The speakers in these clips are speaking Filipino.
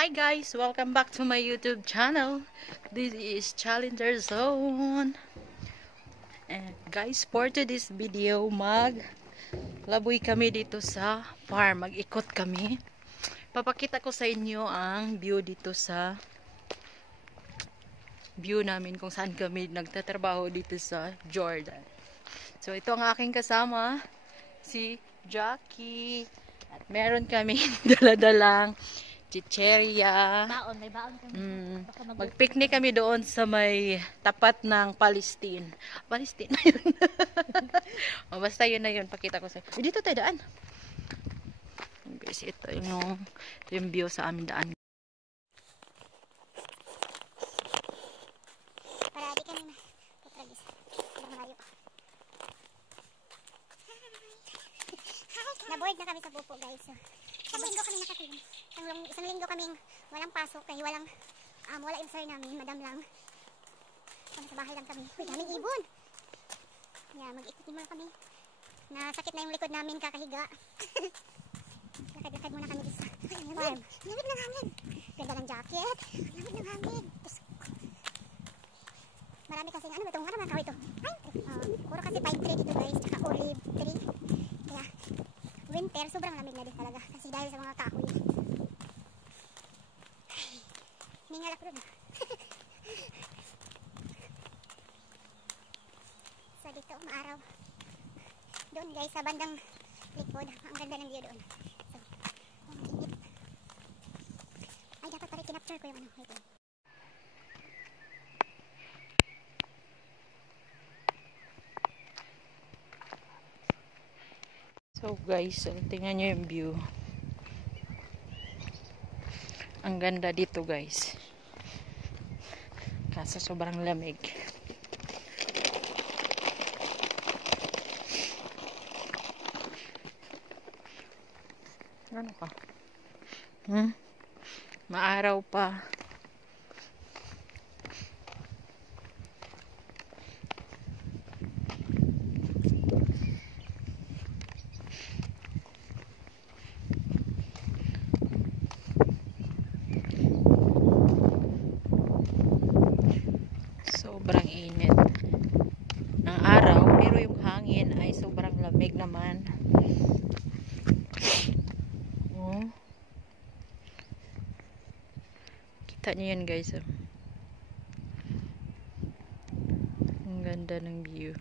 Hi guys! Welcome back to my YouTube channel. This is Challenger Zone. And guys, for today's video, laboy kami dito sa farm. Mag-ikot kami. Papakita ko sa inyo ang view dito sa view namin kung saan kami nagtatrabaho dito sa Jordan. So ito ang aking kasama, si Jackie. At meron kami daladalang chicheria. May baon kami. Mag-picnic kami doon sa may tapat ng Palestine. Palestine na yun. O, basta yun na yun. Pakita ko sa dito tayo daan. Guys, ito yung view sa aming daan. Para di kami putragis. Malayo. Na-board na kami sa bupo, guys. Isang linggo kami nakatingin. Isang linggo kaming walang pasok kaya wala yung sir namin, madam lang. Sa bahay lang kami. Uy, daming ibon. Yeah, mag-ikot muna kami. Nasakit na yung likod namin kakahiga. Lakad-lakad muna kami dito sa farm. Lamig ng hangin. Ganda ng jacket. Lamig ng hangin. Marami kasi ano ba itong mga ito? Puro kasi pine tree dito, guys. Tsaka olive tree. Kaya winter, sobrang lamig na din talaga. Kasi dahil sa mga kahoy. Ningal ako doon. So dito, maaraw. Doon guys, sa bandang likod. Ang ganda ng view doon. So, init. Ay, dapat pala kinapture ko yung ano. Wait lang. So guys, tingnan nyo yung view. Ang ganda dito guys. Kaso sobrang lamig. Ano pa? Maaraw pa. Sobrang init ng araw, pero yung hangin ay sobrang lamig naman. Kita niyo yun guys. Ang ganda ng view.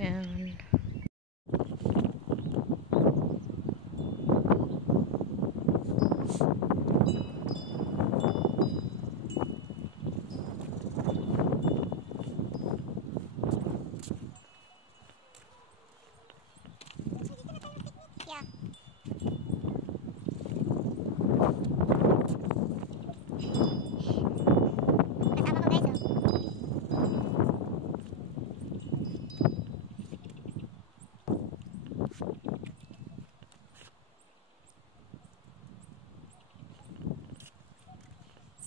Yan. Yeah. Kasama ko guys,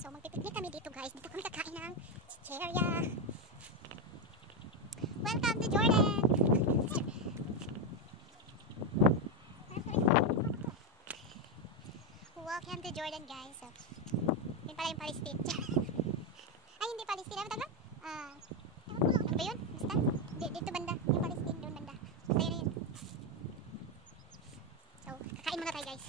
So magpipiknik kami dito guys. Dito kami kakain ng chicheria. Welcome to Jordan! Welcome to Jordan guys. So, yun pala yung Palestine. Ay, hindi Palestine. Ano taga? Ano ba yun? Basta? Dito banda. Yung Palestine doon banda. Basta yun. So, kakain muna tayo guys.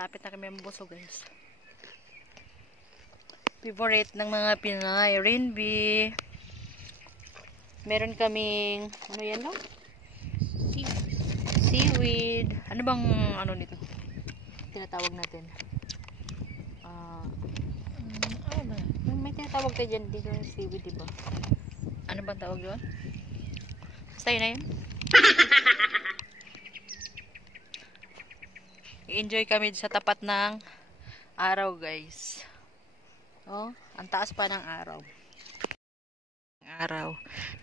Malapit na kami mabusog, guys. Favorite ng mga Pinay, Rinby. Meron kaming, ano yan no? Seaweed. Ano bang, ano nito? Tinatawag natin. May tinatawag tayo dyan dito ng seaweed, diba? Ano bang tawag doon? Basta yun na yun. I-enjoy kami sa tapat ng araw, guys. Oh, ang taas pa ng araw.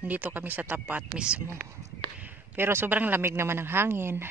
Nandito kami sa tapat mismo. Pero sobrang lamig naman ng hangin.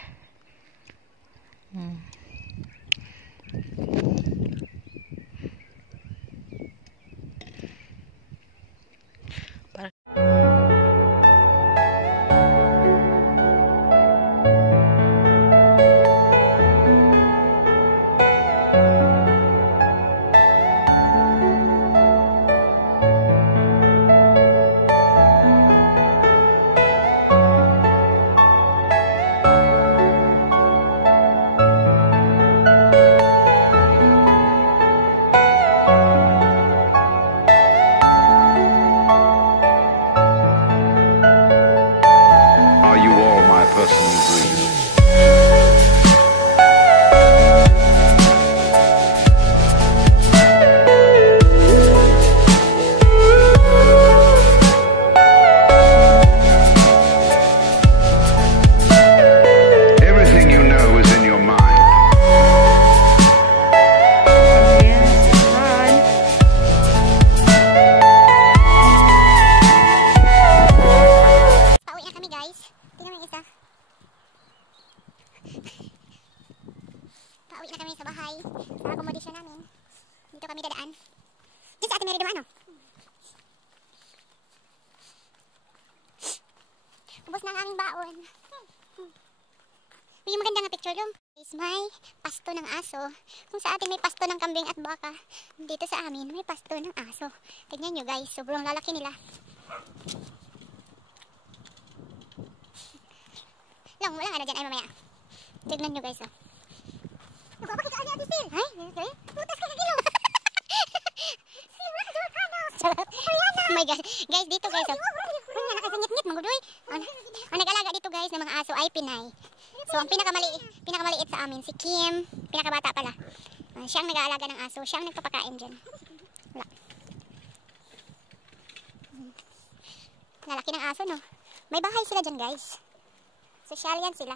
Are you all my personal dreams? Everything you know is in your mind. Pauwi na kami, guys. Tingnan mo yung isa. Pauwi na kami sa bahay. Sa accommodation namin. Dito kami dadaan. Dito sa Ate Mary dumaan, no? Ubos na ang aming baon. Yung maganda nga picture doon. May pasto ng aso. Kung sa atin may pasto ng kambing at baka, dito sa amin may pasto ng aso. Tignan nyo, guys. Sobrang lalaki nila. Wala nga na dyan ay mamaya. Tignan nyo, guys. Bakit ka ate Sil? Ay, putas ka kagilo. Oh my God. Guys, dito guys. Wala nakasangit-ngit, magudoy. Ang nag-alaga dito guys ng mga aso ay Pinay. So, ang pinakamaliit sa amin, si Kim. Pinakabata pala. Siya ang nag-aalaga ng aso. Siya ang nagpapakain dyan. Wala. Lalaki ng aso, no? May bahay sila dyan, guys. Sosyal yan sila.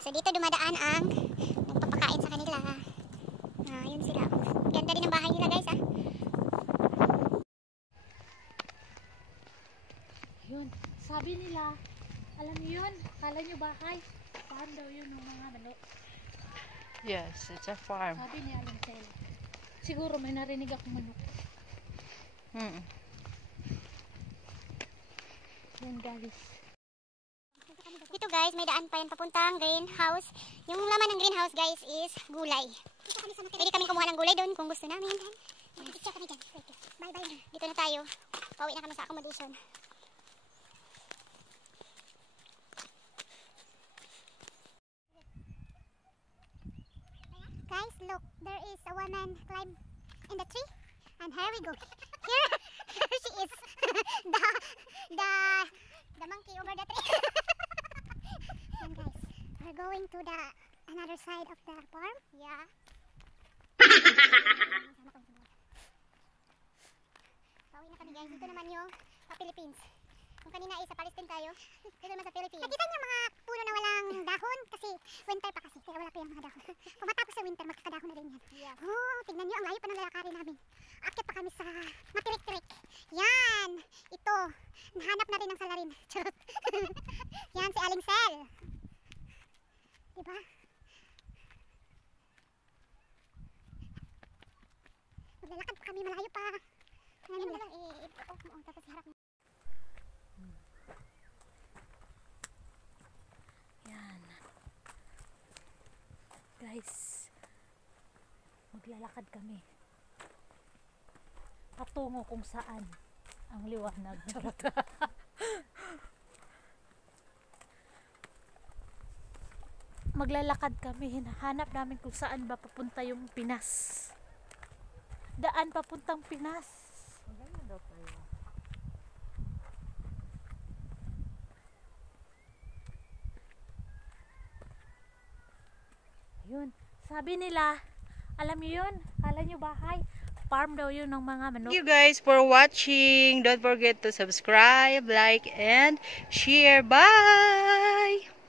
So dito dumadaan ang nagpapakain sa kanila. Yun sila. Ganda din ang bahay nila, guys, Yun, sabi nila, alam niyo yun, akala niyo bahay. Farm daw yun ng mga manok. Yes, it's a farm. Sabi ni Aling Sel. Siguro may narinig akong manok. Yun, guys. Dito guys, may daan pa yan papuntang greenhouse. Yung laman ng greenhouse guys is gulay. Pwede kami kumuha ng gulay doon kung gusto namin. Bye-bye. Dito na tayo. Pauwi na kami sa accommodation. Guys, look. There is a woman climb in the tree. And here we go. Here she is. the monkey over the tree. And guys, we're going to the another side of the farm. Yeah. Pauwi na kami guys. Dito naman yung sa Philippines. Kung kanina ay sa Palestine tayo, dito naman sa Philippines. Nakita niyo mga puno na walang dahon kasi winter pa kasi. Kaya wala pa yung mga dahon. Kung matapos sa winter, magkakadahon na rin yan. Yeah. Oh, tignan niyo ang layo pa ng lalakarin namin. Akit pa kami sa matirik-tirik. Yan! Ito. Nahanap na rin ng salarin. Charot. Yan si Aling Sel. Diba? Maglalakad pa kami, malayo pa. Ngayon mo lang i-off mo tapos harap mo. Yan. Guys, maglalakad kami. Patungo kung saan ang liwanag. Charot. maglalakad kami. Hinahanap namin kung saan ba papunta yung Pinas. Daan papuntang Pinas. Maganda daw tayo. Yun. Sabi nila, alam niyo yun? Kala niyo bahay? Farm daw yun ng mga manok. Thank you guys for watching. Don't forget to subscribe, like, and share. Bye!